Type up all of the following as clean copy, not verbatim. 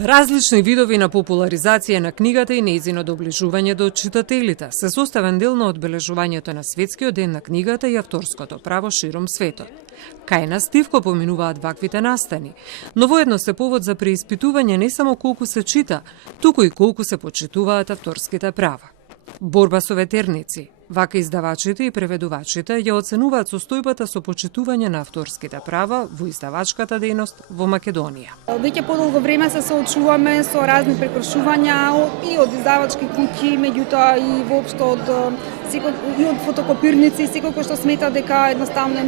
Различни видови на популаризација на книгата и нејзино доближување до читателите се составен дел на одбележувањето на Светскиот ден на книгата и авторското право широм светот. Кај нас стивко поминуваат ваквите настани, но воедно се повод за преиспитување не само колку се чита, туку и колку се почитуваат авторските права. Борба со ветерници. Вака издавачите и преведувачите ја оценуваат состојбата со почитување на авторските права во издавачката дејност во Македонија. Веќе подолго време се соочуваме со разни прекршувања и од издавачки куќи, меѓутоа и воопшто од фотокопирници, секој кој што смета дека едноставно е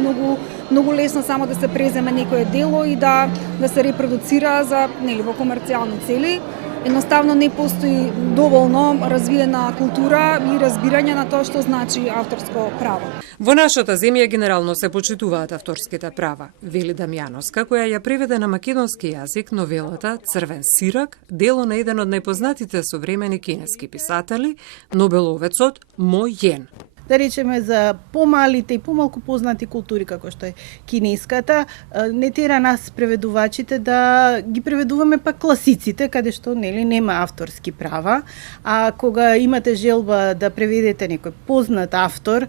многу лесно само да се преземе некое дело и да се репродуцира за во комерцијални цели. Едноставно не постои доволно развиена култура и разбирање на тоа што значи авторско право. Во нашата земја генерално се почитуваат авторските права, вели Дамјановска, која ја преведе на македонски јазик новелата Црвен сирак, дело на еден од најпознатите современи кинески писатели, нобеловецот Мо Јен. Да речеме за помалите и помалку познати култури како што е кинеската, не тера нас преведувачите да ги преведуваме пак класиците каде што нема авторски права, а кога имате желба да преведете некој познат автор,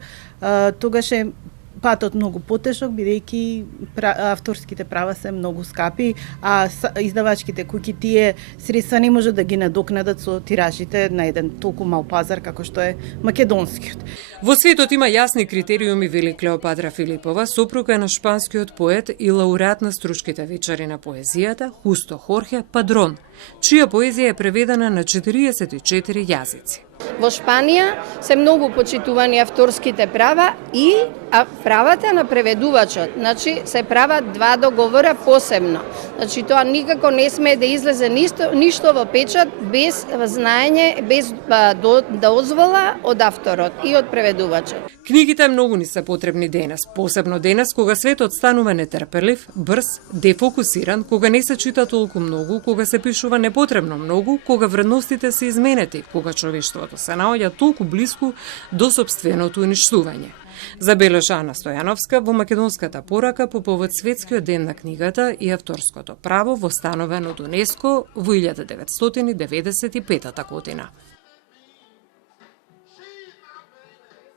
тогаш е патот многу потешок, бидејќи авторските права се многу скапи, а издавачките куќи тие средства не можат да ги надокнадат со тиражите на еден толку мал пазар како што е македонскиот. Во светот има јасни критериуми, вели Клеопатра Филипова, сопруга на шпанскиот поет и лауреат на Стручките вечери на поезијата Хусто Хорхе Падрон, чија поезија е преведена на 44 јазици. Во Шпанија се многу почитувани авторските права и правата на преведувачот. Значи, се прават два договора посебно. Значи, тоа никако не смее да излезе ништо во печат без знаење, без дозвола од авторот и од преведувачот. Книгите многу ни се потребни денес, посебно денес кога светот станува нетрпелив, брз, дефокусиран, кога не се чита толку многу, кога се пишува непотребно многу, кога вредностите се изменети, кога човештвото се наоѓа толку близко до сопственото уништување. Забележа Ана Стојановска во македонската порака по повод Светскиот ден на книгата и авторското право востановено од УНЕСКО во 1995 година.